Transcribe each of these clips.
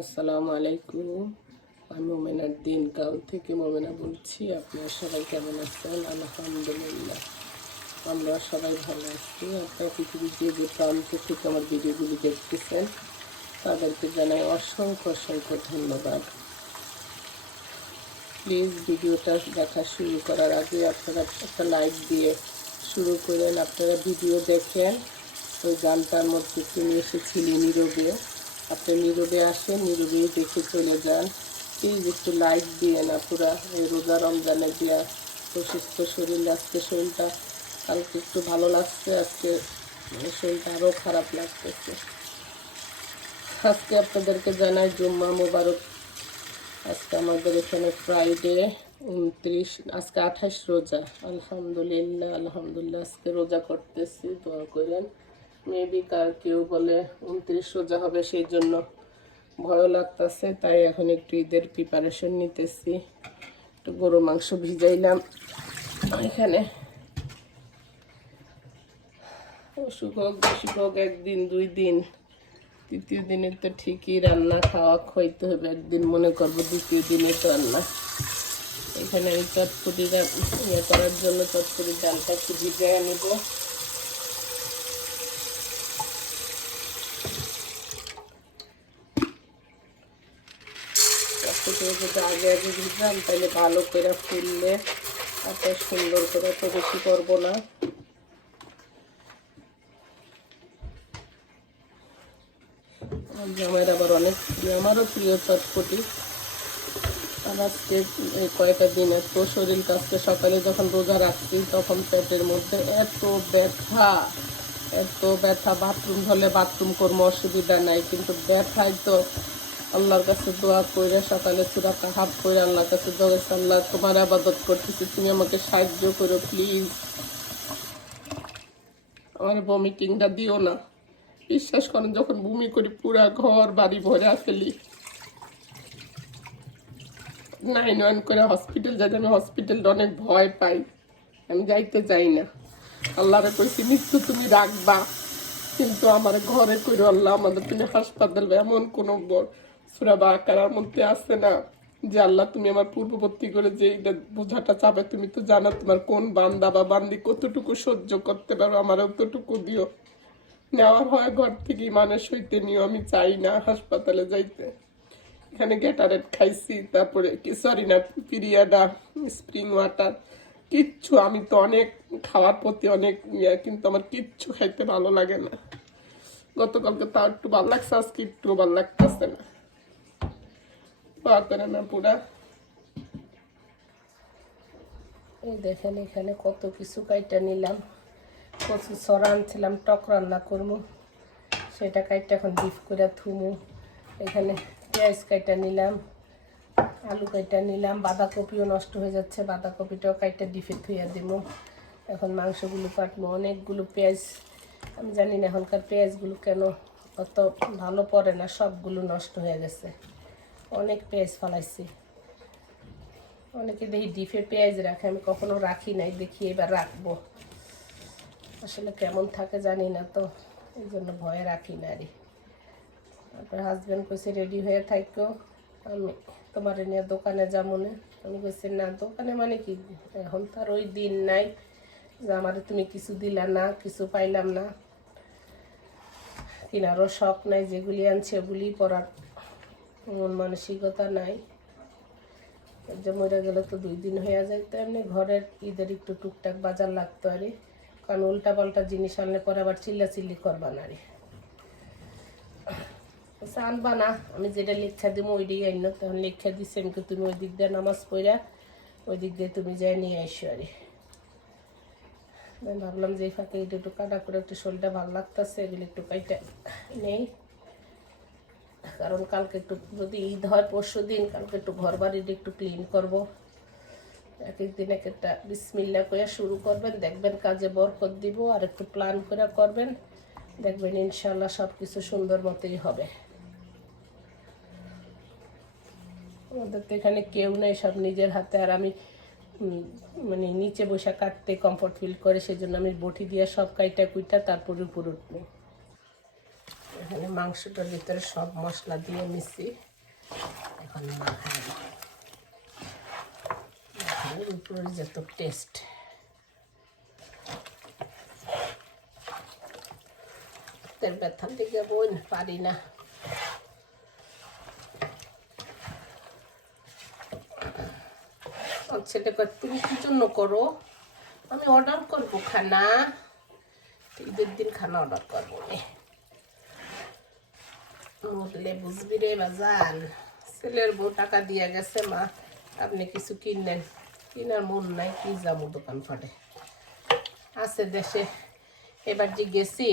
আসসালামু আলাইকুম। আমি মোমেনার দিন গাঁও থেকে মোমেনা বলছি। আপনারা সবাই কেমন আছেন? আলহামদুলিল্লাহ। আমরা সবাই ভালো আছি। আপনারা পৃথিবীর যে যে প্রান্ত থেকে আমার ভিডিওগুলি দেখতেছেন, তাদেরকে জানাই অসংখ্য অসংখ্য ধন্যবাদ। প্লিজ ভিডিওটা দেখা শুরু করার আগে আপনারা একটা লাইক দিয়ে শুরু করেন। আপনারা ভিডিও দেখেন, ওই গানটার মধ্যে তুমি এসেছিলি নীরবে। আপনি নীরবে আসেন নীরবেই দেখে চলে যান। প্লিজ একটু লাইক না, পুরা এই রোজা রমজানে দিয়া অসুস্থ শরীর, আজকে শরীরটা কালকে একটু ভালো লাগছে, আজকে শরীরটা আরও খারাপ লাগতেছে। আজকে আপনাদেরকে জানাই, জুম্মা মোবারক। আজকে আমাদের এখানে ফ্রাইডে উনত্রিশ, আজকে আঠাশ রোজা। আলহামদুলিল্লাহ আলহামদুলিল্লাহ, আজকে রোজা করতেছি, দোয়া করেন। মেবি কার কেউ বলে উনত্রিশ রোজা হবে, সেই জন্য ভয় লাগতেছে। তাই এখন একটু ঈদের প্রিপারেশন নিতেছি। একটু গরু মাংস ভিজাইলাম এখানে। অসুখ হোক বিসুখ হোক, একদিন, দুই দিন। তৃতীয় দিনে তো ঠিকই রান্না খাওয়া খাইতে হবে। একদিন মনে করব দ্বিতীয় দিনে তো রান্না। এখানে আমি চটপটি ইয়ে করার জন্য চটপটি ডালটা একটু ভিজাই নেব যদি আগে আগে তাহলে ভালো করে এত সুন্দর করে তো বেশি করব না। জামাইয়ের আবার অনেক আমারও প্রিয় চটপটি। আর আজকে এই কয়েকটা দিন এত শরীর কাছকে সকালে যখন রোজা রাখছি, তখন পেটের মধ্যে এত ব্যথা এত ব্যথা। বাথরুম হলে বাথরুম করব, অসুবিধা নাই, কিন্তু ব্যথায় তো আল্লাহর কাছে দোয়া করে সকালে সুরা কাহাব করে আল্লাহর কাছে দোয়া আল্লাহ, তোমার আবাদত করতেছি, তুমি আমাকে সাহায্য করো প্লিজ আমার ভমিটিংটা দিও না। বিশ্বাস করেন, যখন বমি করি, পুরা ঘর, বাড়ি ভরে ফেলি নাইন ওয়ান করে হসপিটাল যাতে আমি হসপিটালটা অনেক ভয় পাই। আমি যাইতে চাই না। আল্লাহরে কইছি, মৃত্যু তুমি রাখবা। কিন্তু আমার ঘরে করে আল্লাহ আমাদের তুমি হাসপাতাল এমন কোনো সুরা বা মধ্যে আছে না যে আল্লাহ তুমি আমার পূর্ববর্তী করে যে এটা বোঝাটা চাবে, তুমি তো জানো তোমার কোন বান্দা বা বান্দি কতটুকু সহ্য করতে পারো আমার অতটুকু দিও। নেওয়ার হয় ঘর থেকে মানুষ হইতে নিও আমি চাই না হাসপাতালে যাইতে। এখানে গ্যাটারেট খাইছি, তারপরে কি সরি না, পিরিয়াডা স্প্রিং ওয়াটার কিচ্ছু। আমি তো অনেক খাওয়ার প্রতি অনেক ইয়ে কিন্তু আমার কিচ্ছু খাইতে ভালো লাগে না। গতকালকে তাও একটু ভালো লাগছে, আজকে একটু ভালো লাগতেছে না। এই দেখেন, এখানে কত কিছু কাইটা নিলাম। কচু সরা আনছিলাম, টক রান্না করব। সেটা কাইটা এখন বিফ করে থুমু। এখানে পেঁয়াজ কাইটা নিলাম, আলু কাইটা নিলাম। বাঁধাকপিও নষ্ট হয়ে যাচ্ছে, বাঁধাকপিটাও কাইটা ডিফে থুইয়া দিব এখন মাংসগুলো কাটবো। অনেকগুলো পেঁয়াজ, আমি জানি না এখনকার পেঁয়াজগুলো কেন অত ভালো পড়ে না, সবগুলো নষ্ট হয়ে গেছে। অনেক পেঁয়াজ ফালাইছি। অনেকে দেখি ডিফে পেঁয়াজ রাখে, আমি কখনো রাখি নাই, দেখি এবার রাখব। আসলে কেমন থাকে জানি না তো, এই জন্য ভয়ে রাখি না রে। তারপরে হাজব্যান্ড কইছে রেডি হয়ে থাকো আমি তোমার নিয়ে দোকানে যাব না। আমি কইছি, না, দোকানে মানে কি? এখন তার ওই দিন নাই যে আমার তুমি কিছু দিলা না, কিছু পাইলাম না। কিনারও শখ নাই, যেগুলি আনছে ওগুলি পরার মন মানসিকতা নাই। যে মরে গেলে তো দুই দিন হয়ে যায় তো এমনি ঘরের ঈদের একটু টুকটাক বাজার লাগতো আরে। কারণ উল্টা পাল্টা জিনিস আনলে পরে আবার চিল্লা চিল্লি করবা না রে আচ্ছা, আনবা না আমি যেটা লেখা দিব ওইটাই আইন তখন লেখা দিচ্ছে আমি তুমি ওই দিক দিয়ে নামাজ পড়া ওই দিক দিয়ে তুমি যাই নিয়ে আসো আরে। ভাবলাম যে এই ফাঁকে একটু কাটা করে একটু শরীরটা ভালো লাগতেছে এগুলো একটু কাইটা নেই। কারণ কালকে একটু, যদি ঈদ হয় পরশু দিন, কালকে একটু ঘর বাড়িটা একটু ক্লিন করব। এক এক দিন এক একটা বিসমিল্লা করে শুরু করবেন, দেখবেন কাজে বরকত দিব আর একটু প্ল্যান করে করবেন, দেখবেন ইনশাল্লাহ সব কিছু সুন্দর মতোই হবে। আমাদের তো এখানে কেউ নেই, সব নিজের হাতে, আর আমি মানে নিচে বসে কাটতে কমফর্ট ফিল করে, সেজন্য আমি বটি দিয়ে সব কাইটা কুইটা তারপরে উপর উঠবো। এখানে মাংসটার ভিতরে সব মশলা দিয়ে মিশি এখন মাখাবো মাখানোর উপরে যত টেস্ট হাতের ব্যথার দিকে বোন পারি না। ছেলে তুমি কি জন্য করো? আমি অর্ডার করব, খানা। ঈদের দিন খানা অর্ডার করব নে মরলে বুঝবি রে বাজান। ছেলের বউ টাকা দিয়ে গেছে, মা, আপনি কিছু কিনলেন। কিনার মন নাই কি যাব দোকান ফাটে আছে দেশে। এবার যে গেছি,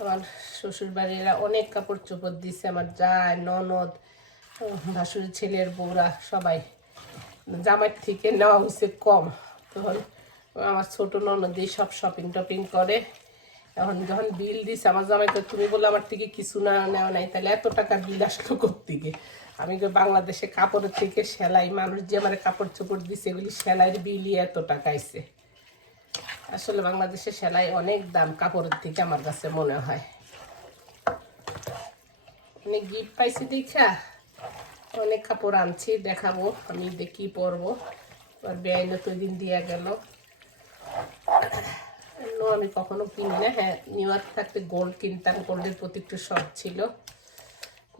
আমার শ্বশুর বাড়িরা অনেক কাপড় চোপড় দিছে, আমার যায় ননদ, ভাসুর ছেলের বউরা সবাই। জামাইয়ের থেকে নেওয়া হয়েছে কম। তখন আমার ছোট ননদি সব শপিং টপিং করে। এখন যখন বিল দিছে, আমার জামাইকে তুমি বললে আমার থেকে কিছু না নেওয়া নাই, তাহলে এত টাকা বিল আসলো কোথেকে আমি তো বাংলাদেশে কাপড়ের থেকে সেলাই, মানুষ যে আমার কাপড় চোপড় দিছে, এগুলি সেলাইয়ের বিলই এত টাকা আইছে। আসলে বাংলাদেশে সেলাই অনেক দাম কাপড়ের থেকে আমার কাছে মনে হয়। অনেক গিফট পাইছি দেখা, অনেক কাপড় আনছি, দেখাবো, আমি দেখি পরবো। আর বেআইনে তো দিন দিয়া গেল। অন্য আমি কখনো কিনি না হ্যাঁ নিউ ইয়র্ক থাকতে গোল্ড কিনতাম গোল্ডের প্রতি একটু শখ ছিল।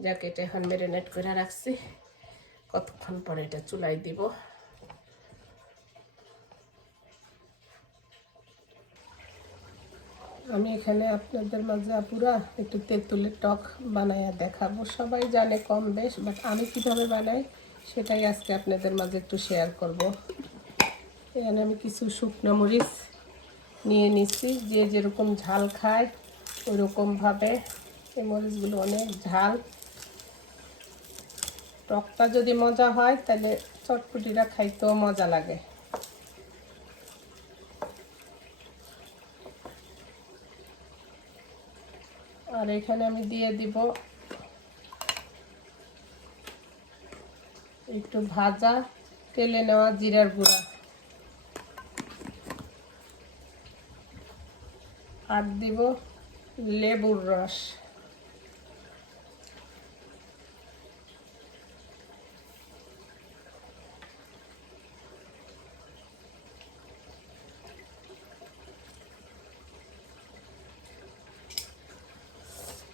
যাকে, এটা এখন মেরিনেট করে রাখছি। কতক্ষণ পরে এটা চুলাই দিব? আমি এখানে আপনাদের মাঝে পুরা একটু তেঁতুলের টক বানাইয়া দেখাবো। সবাই জানে কম বেশ বাট আমি কীভাবে বানাই সেটাই আজকে আপনাদের মাঝে একটু শেয়ার করব। এখানে আমি কিছু শুকনো মরিচ নিয়ে নিচ্ছি। যে যেরকম ঝাল খায়, ওইরকমভাবে এই মরিচগুলো অনেক ঝাল। টকটা যদি মজা হয়, তাহলে চটপটিটা খাইতেও মজা লাগে। আর এখানে আমি দিয়ে দিব একটু ভাজা, তেলে নেওয়া জিরার গুঁড়া। আর দিব লেবুর রস।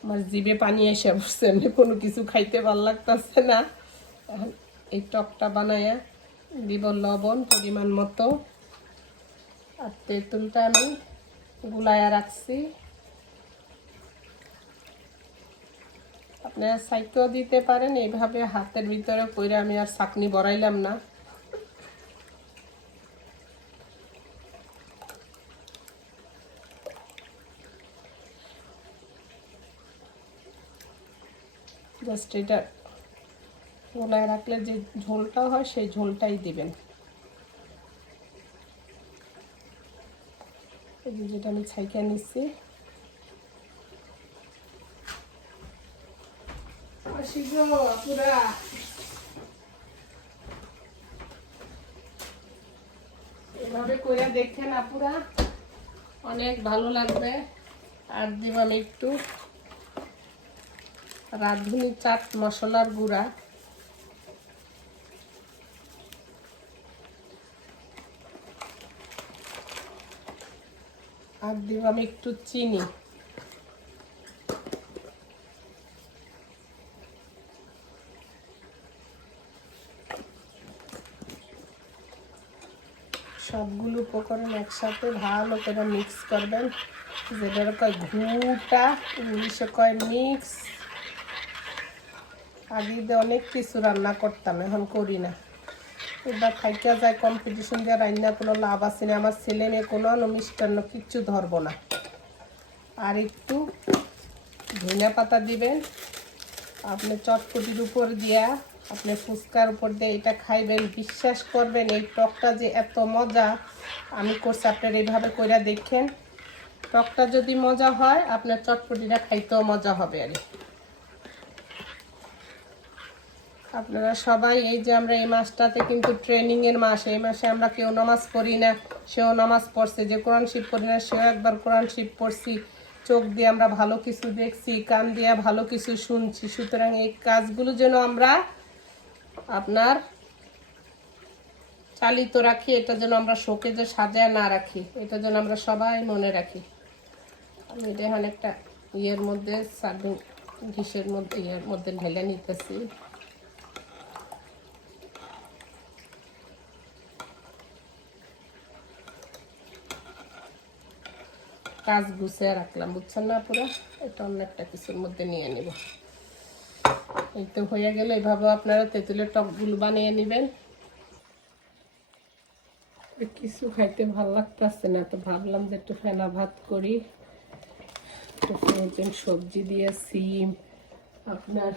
আমার জিভে পানি এসে বসছে এমনি কোনো কিছু খাইতে ভালো লাগতেছে না। এখন এই টকটা বানায়া দিব লবণ পরিমাণ মতো। আর তেঁতুলটা আমি গুলায়া রাখছি। আপনারা সাইকেও দিতে পারেন, এইভাবে হাতের ভিতরে কইরা আমি আর চাকনি বড়াইলাম না। জাস্ট এটা গোলায় রাখলে যে ঝোলটা হয়, সেই ঝোলটাই দিবেন এই যে যেটা আমি ছাইকা নিচ্ছি এভাবে করে দেখেন আপুরা, অনেক ভালো লাগবে। আর দিব আমি একটু। রাঁধুনি চাট মশলার গুঁড়া। আর দিব আমি একটু চিনি। সবগুলো উপকরণ একসাথে ভালো করে মিক্স করবেন। যেটার কয় ঘুটা ইংলিশে কয় মিক্স আগে অনেক কিছু রান্না করতাম, এখন করি না। এবার খাইতে যায় কম্পিটিশন দিয়ে রান্না কোনো লাভ আছে না। আমার ছেলে মেয়ে কোনো মিষ্টান্ন, কিচ্ছু ধরবো না। আর একটু ধনিয়া পাতা দিবেন। আপনি চটপটির উপর দিয়া, আপনি ফুচকার উপর দিয়ে এটা খাইবেন। বিশ্বাস করবেন, এই টকটা যে এত মজা, আমি করছি, আপনার এইভাবে কইরা দেখেন। টকটা যদি মজা হয়, আপনার চটপটিটা খাইতেও মজা হবে আর কি। আপনারা সবাই এই যে আমরা এই মাসটাতে কিন্তু ট্রেনিং এর মাস, এই মাসে আমরা কেউ নামাজ পড়ি না, সেও নামাজ পড়ছে। যে কোরআন শিব পড়ি না, সেও একবার কোরআন শিব পড়ছি। চোখ দিয়ে আমরা ভালো কিছু দেখছি, কান দিয়ে ভালো কিছু শুনছি। সুতরাং এই কাজগুলো যেন আমরা আপনার চালিত রাখি, এটা যেন আমরা শোকে যে সাজায় না রাখি, এটা যেন আমরা সবাই মনে রাখি। আমি এটা এখন একটা ইয়ের মধ্যে, সার্ভিং ডিশের মধ্যে, ইয়ের মধ্যে ঢেলে নিতেছি। কাজ গুছিয়ে রাখলাম, বুঝছেন না পুরো? এটা অন্য একটা কিছুর মধ্যে নিয়ে নেব। এই তো হয়ে গেলে এইভাবে আপনারা তেঁতুলের টকগুলো বানিয়ে নেবেন। কিছু খাইতে ভালো লাগতেছে না, তো ভাবলাম যে একটু ফেনা ভাত করি। একটু সবজি দিয়ে সিম, আপনার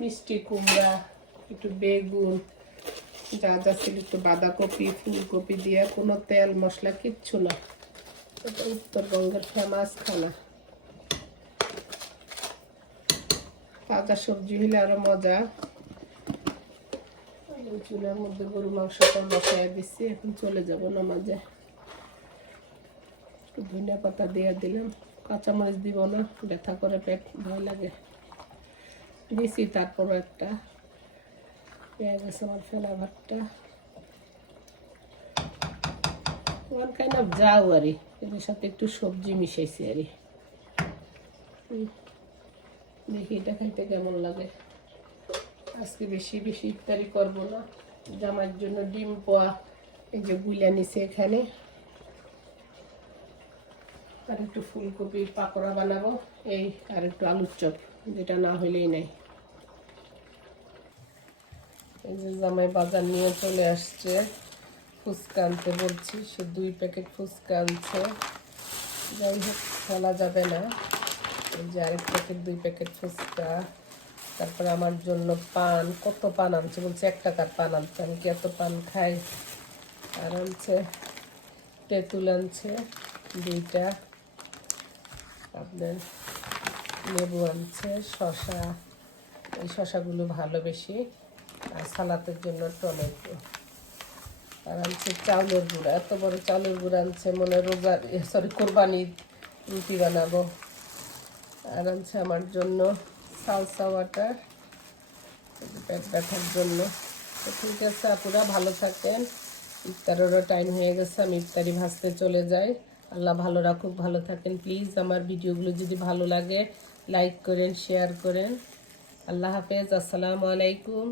মিষ্টি কুমড়া, একটু বেগুন, যা যা ছিল একটু বাঁধাকপি, ফুলকপি দিয়ে কোনো তেল মশলা কিচ্ছু না। উত্তরবঙ্গের ফেমাস খানা। তাজা সবজি হলে আরও মজা। চুলার মধ্যে গরু মাংসটা বসায় দিচ্ছি এখন চলে যাব নামাজে। ধনিয়া পাতা দিয়ে দিলাম। কাঁচামরিচ দিব না, ব্যথা করে পেট ভয় লাগে। দিছি তারপরও একটা। পেঁয়াজ আছে আমার ফেলা ভাতটা ওয়ান কাইন্ড অফ যাও আরে এদের সাথে একটু সবজি মিশাইছি আরে দেখি এটা খাইতে কেমন লাগে। আজকে বেশি বেশি ইফতারি করব না। জামার জন্য ডিম পোয়া, এই যে গুলা নিছে এখানে। আর একটু ফুলকপি পাকোড়া বানাবো, এই আর একটু আলুর চপ, যেটা না হলেই নাই। এই যে জামাই বাজার নিয়ে চলে আসছে। ফুচকা আনতে বলছি, সে দুই প্যাকেট ফুচকা আনছে। যাই হোক, ফেলা যাবে না। এই যে আরেক প্যাকেট, দুই প্যাকেট ফুচকা। তারপরে আমার জন্য পান। কত পান আনছে? বলছে, এক টাকার পান আনছে আমি কি এত পান খাই? আর আনছে, তেঁতুল আনছে, দুইটা। আপনার লেবু আনছে শশা এই শশাগুলো ভালো বেশি। আর সালাতের জন্য টমেটো। আর আনছে চাউলের গুঁড়া, এত বড় চাউলের গুঁড়া আনছে, মনে রোজার সরি কোরবানির রুটি বানাবো। আর আনছে আমার জন্য সালসা ওয়াটার পেট ব্যথার জন্য। তো ঠিক আছে, আপুরা ভালো থাকেন। ইফতারেরও টাইম হয়ে গেছে, আমি ইফতারি ভাজতে চলে যাই। আল্লাহ ভালো রাখুক, ভালো থাকেন। প্লিজ আমার ভিডিওগুলো যদি ভালো লাগে লাইক করেন শেয়ার করেন। আল্লাহ হাফেজ, আসসালামু আলাইকুম।